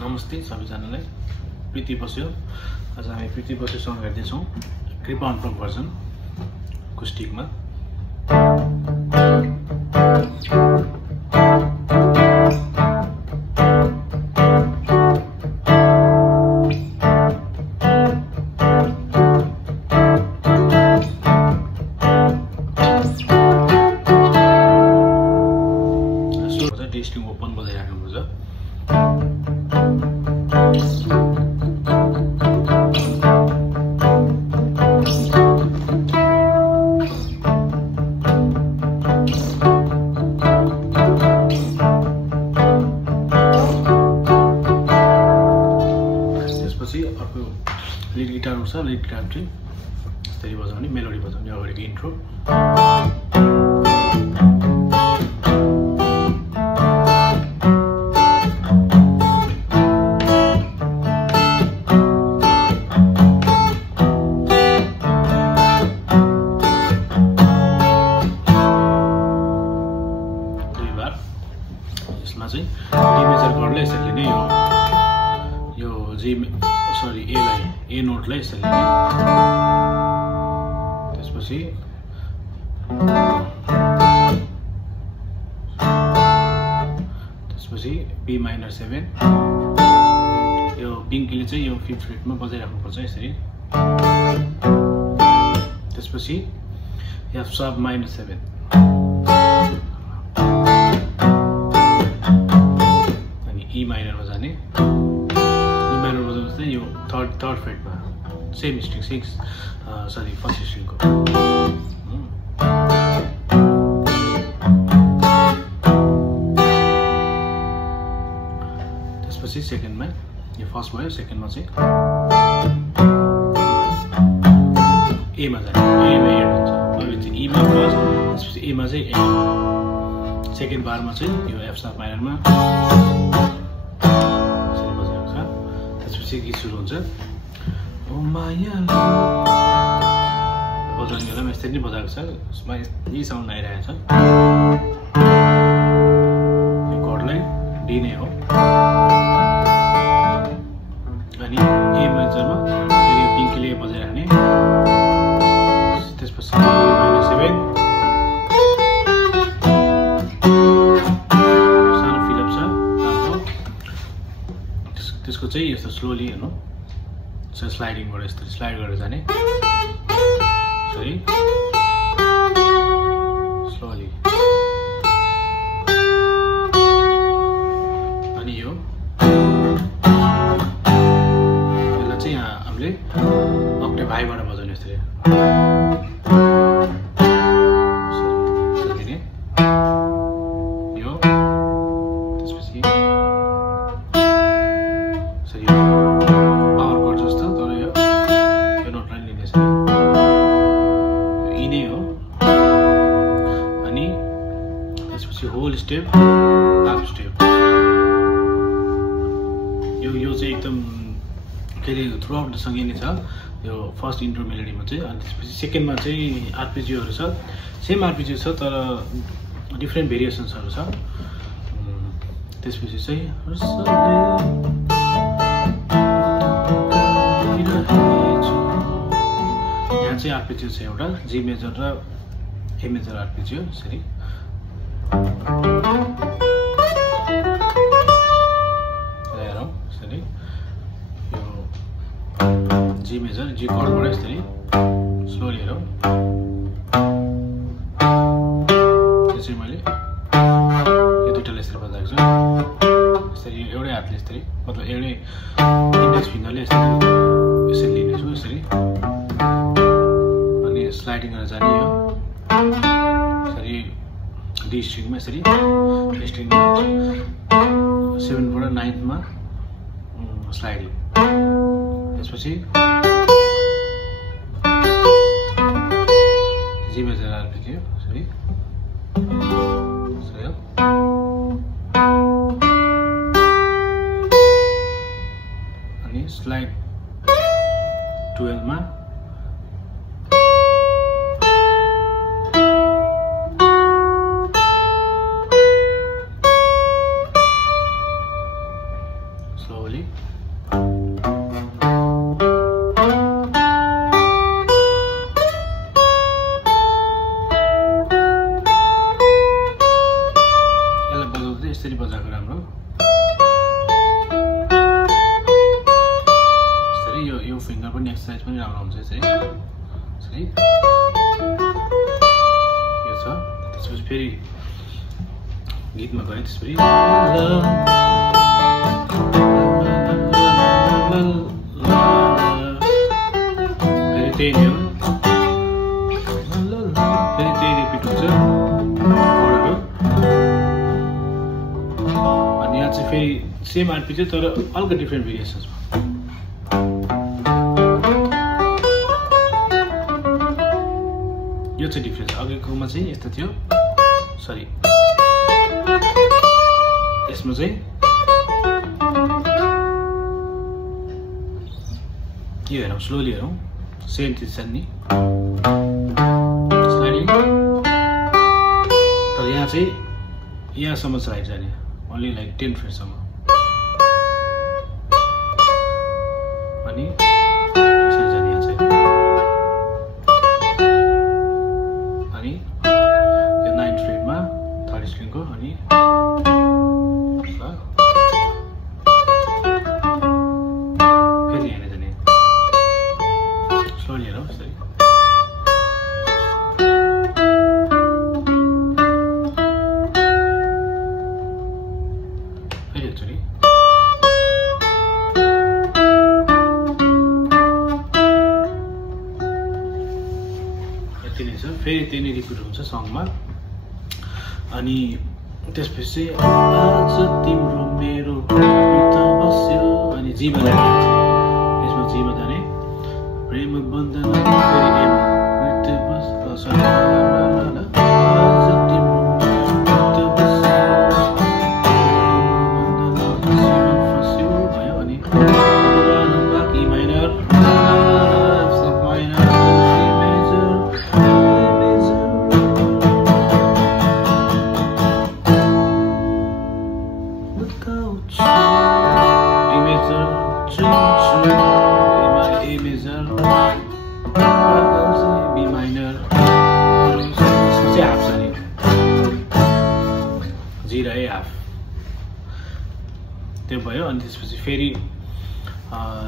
नमस्ते सबैजनालाई प्रीति बस्यो आज हामी प्रीति बस्योसँग हेर्दैछौँ कृपा अनप्लग भर्जन कुस्टिकमा स्ट्रिङ ओपन बजाइराख्नुपर्छ त्यसपछि अर्को लिड गिटार हुन्छ लिड गिटार चाहिँ यसरी बजाउने मेलोडी बजाउने अगाडिको इन्ट्रो यसमा चाहिँ डी मेजर कर्डलाई यसरी लिने यो जी सरी ए नोटलाई यसरी लिने त्यसपछि बी माइनर 7 यो पिङ्कीले चाहिँ यो 5th फ्रेटमा बजाइराख्नुपर्छ यसरी त्यसपछि एफ शार्प माइनर 7 ई माइनरमा जाने ई माइनर बजाउनु चाहिँ यो थर्ड फ्रेटमा सेम स्ट्रिङ सरी फर्स्ट स्ट्रिङको त्यसपछि सेकेन्डमा यो फर्स्ट भयो सेकेन्डमा चाहिँ एमा जाने एमा एड हुन्छ अहिले चाहिँ ईमा फर्स्ट त्यसपछि एमा चाहिँ एड सेकेन्ड बारमा चाहिँ यो एफ शार्प माइनरमा गीत सुरु हुन्छ ओ माया बजाउने बेलामा यसरी नै बजाएको छ यसमा यही साउन्ड आइरहेको छ यो कर्डलाई डी नै हो अनि ए मेजरमा फेरि पिङ्कीले बजाइराख्ने त्यसपछि माइनर 7 सानो फिलअप छ त्यसको चाहिँ यस्तो स्लोली हेर्नु स्लाइडिङबाट यस्तो स्लाइड गरेर जाने सरी स्लोली अनि यो यसलाई चाहिँ यहाँ हामीले अक्टेभ हाईबाट बजाउने यसरी यो त्यसपछि पावर कर्ड जस्तो तर यो नोटलाई लिने छ यी नै हो अनि त्यसपछि होल स्टेप हाफ स्टेप यो चाहिँ एकदम के अरे थ्रु आउट द सँगै नै छ यो फर्स्ट इन्ट्रो मेलोडीमा चाहिँ अनि त्यसपछि सेकेन्डमा चाहिँ आरपिजीहरू छ सेम आरपिजी छ तर डिफ्रेन्ट भेरिएसन्सहरू छ त्यसपछि चाहिँ यहाँ चाहिँ आरपिजी छ एउटा जी मेजर र ए मेजर आरपिजी हो यसरी हेरौँ यसरी यो जी मेजर जी कर्डबाट यसरी स्लोली हेरौँ यो चाहिँ मैले यो दुईवटाले यसरी बजाएको छु यसरी एउटै हातले यसरी मतलब एउटै इन्डेक्स फिङ्गरले यसरी लिनेछु यसरी अनि स्लाइडिङ गरेर जाने यो यसरी डी स्ट्रिङमा यसरी स्ट्रिङ 7 बाट 9th मा स्लाइडिङ त्यसपछि जी मेजर आरपिजी यसरी अनि स्लाइड 12 मा स्लोली यसलाई बजाउँदै यसरी बजाएको राम्रो यसरी यो फिङ्गर पनि एक्सर्साइज पनि राम्रो हुन्छ यसरी यसरी यो छ त्यसपछि फेरि गीतमा गए त्यसपछि फेरि त्यही नै हो फेरि त्यही रिपिट हुन्छ अनि यहाँ चाहिँ फेरि सेम आरपी चाहिँ तर हल्का डिफ्रेन्ट भेरिएसन्समा यो चाहिँ डिफ्रेन्स अघिकोमा चाहिँ यस्तो थियो सरी यसमा चाहिँ यो हेरौँ स्लोली हेरौँ सेम चिज छ नि तर यहाँ चाहिँ यहाँसम्म छ राइट जाने ओन्ली लाइक 10 फ्रेटसम्म अनि यसरी जाने यहाँ चाहिँ अनि यो 9th फ्रेटमा 3rd स्ट्रिङको अनि फेरि यहाँ जाने स्लोली हेरौँ यसरी फेरि एकचोटि यति नै छ फेरि त्यही नै रिपिट हुन्छ सङमा अनि त्यसपछि आज तिम्रो मेरो बस्यो अनि जीमा जाने यसमा जीमा जाने प्रेम बन्धन फेरि एम मृत्यु बस त्यो भयो अनि त्यसपछि फेरि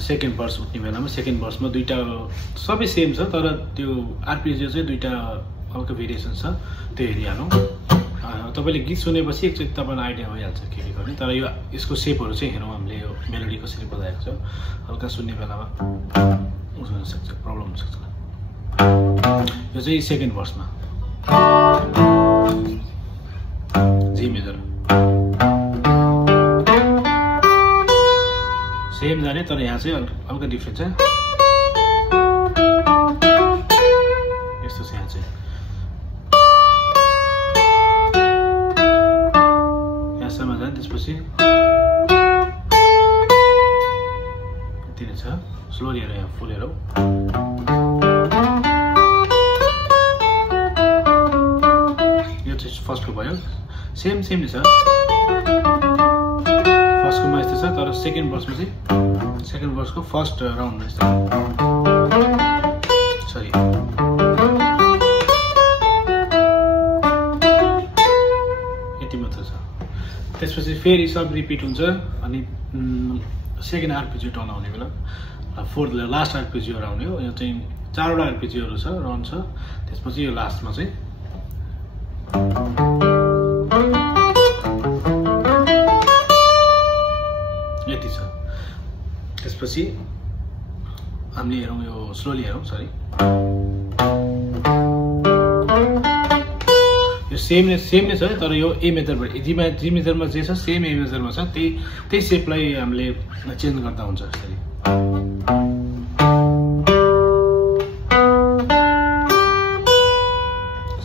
सेकेन्ड वर्स उठ्ने बेलामा सेकेन्ड वर्समा दुईटा सबै सेम छ तर त्यो आरपिजी चाहिँ दुईटा हल्का भेरिएसन छ त्यो हेरिहालौँ तपाईँले गीत सुनेपछि एकचोटि तपाईँलाई आइडिया भइहाल्छ के गर्ने तर यो यसको सेपहरू चाहिँ हेरौँ हामीले यो मेलोडी कसरी बजाएको छ हल्का सुन्ने बेलामा हुनसक्छ प्रब्लम हुनसक्छ यो चाहिँ सेकेन्ड वर्समा जी मेजर सेम जाने तर यहाँ चाहिँ हल्का डिफ्रेन्ट छ यस्तो छ यहाँ चाहिँ यहाँसम्म जाने त्यसपछि यति नै छ स्लोली हेरौँ यहाँ फुल हेरौँ यो चाहिँ फर्स्टको भयो सेम नै छ फर्स्टकोमा यस्तो छ तर सेकेन्ड वर्समा चाहिँ सेकेन्ड वर्सको फर्स्ट राउन्डमा यस्तो सरी यति मात्र छ त्यसपछि फेरि सब रिपिट हुन्छ अनि सेकेन्ड आरपिजी टर्न आउने बेला फोर्थ लास्ट आरपिजीहरू आउने हो यो चाहिँ 4वटा आरपिजीहरू छ रन छ त्यसपछि यो लास्टमा चाहिँ यति छ त्यसपछि हामीले हेरौँ यो स्लोली हेरौँ सरी यो सेम नै छ तर यो ए मेजरबाट जी मेजरमा जे छ सेम ए मेजरमा छ त्यही सेपलाई हामीले चेन्ज गर्दा हुन्छ यसरी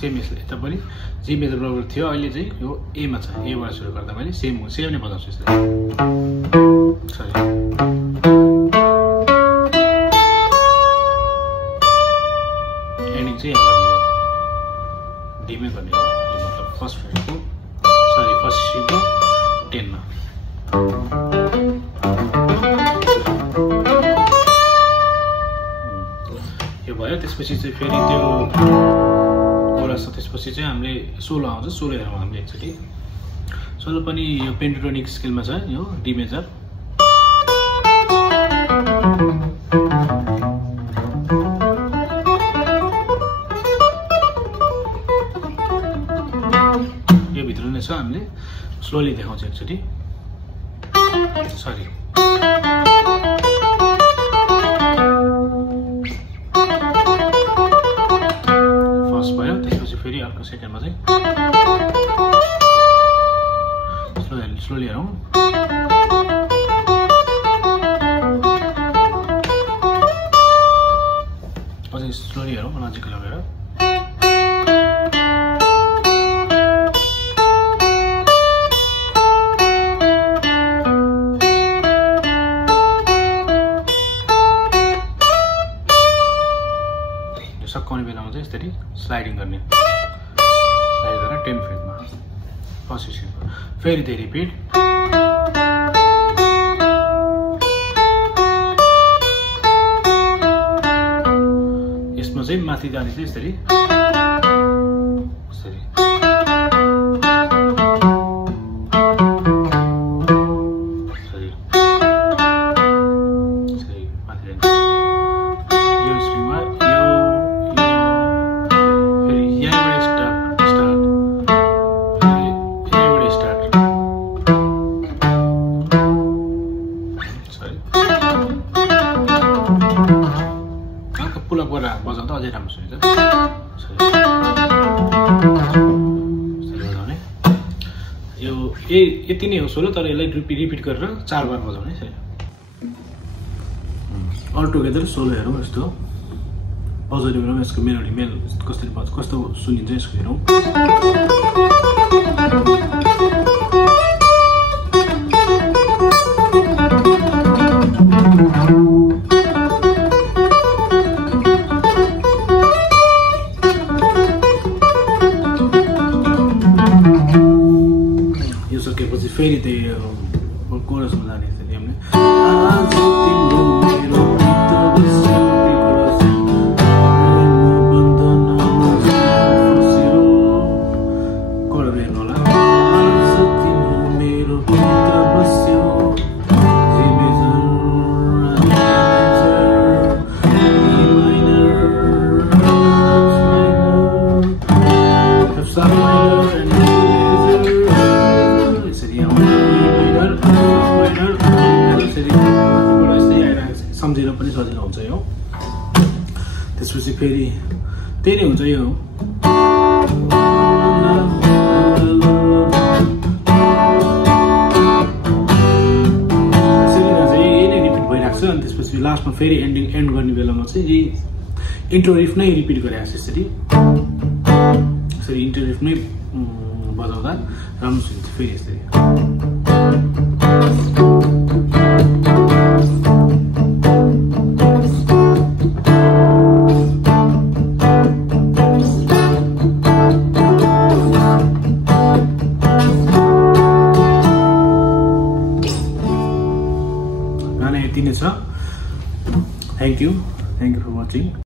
सेम यता पनि जी मेजर बराबर थियो अहिले चाहिँ यो एमा छ एबाट सुरु गर्दा मैले सेम नै बजाउँछु यसरी सरी एन्डिङ चाहिँ यहाँ गर्ने हो डीमै गर्ने हो मतलब फर्स्ट स्ट्रिङको 10 मा भयो। त्यसपछि चाहिँ फेरि त्यो कोरस छ, त्यसपछि चाहिँ हामीले सोलो आउँछ। सोलो हेरौँ हामीले एकचोटि। सोलो पनि यो पेन्टाटोनिक स्केलमा छ, यो डी मेजर। यो भित्र नै छ, हामीले स्लोली देखाउँछ एकचोटि। सरी, फर्स्ट भयो। त्यसपछि फेरि अर्को सेकेन्डमा चाहिँ स्लोली हेरौँ। अझै स्लोली हेरौँ नजिक लगेर। सकाउने बेलामा चाहिँ यसरी स्लाइडिङ गर्ने, स्लाइड गरेर 10 फेजमा पोजिसन। फेरि त्यही रिपिट। यसमा चाहिँ माथि जाने चाहिँ यसरी यसरी। पुलअप गरेर बजाउँदा अझै राम्रो सुनिन्छ। बजाउने यो यति नै हो सोलो, तर यसलाई रिपिट गरेर 4 बार बजाउने। अल टुगेदर सोलो हेरौँ। यस्तो बजाउने बेलामा यसको मेलोडी कस्तो सुनिन्छ यसको हेरौँ। सकेपछि फेरि त्यही कोरसमा जाने यसरी हामीले। कोरहरू हेर्नु होला। सम्झिन पनि सजिलो हुन्छ यो। त्यसपछि फेरि त्यही नै हुन्छ यो। यही नै रिपिट भइरहेको छ। अनि त्यसपछि लास्टमा फेरि एन्ड गर्ने बेलामा चाहिँ यही इन्ट्रो रिफ नै रिपिट गरिरहेको छ। यसरी इन्ट्रो रिफ नै बजाउँदा राम्रो सुन्छ। फेरि यसरी गाना यति नै छ। Thank you for watching.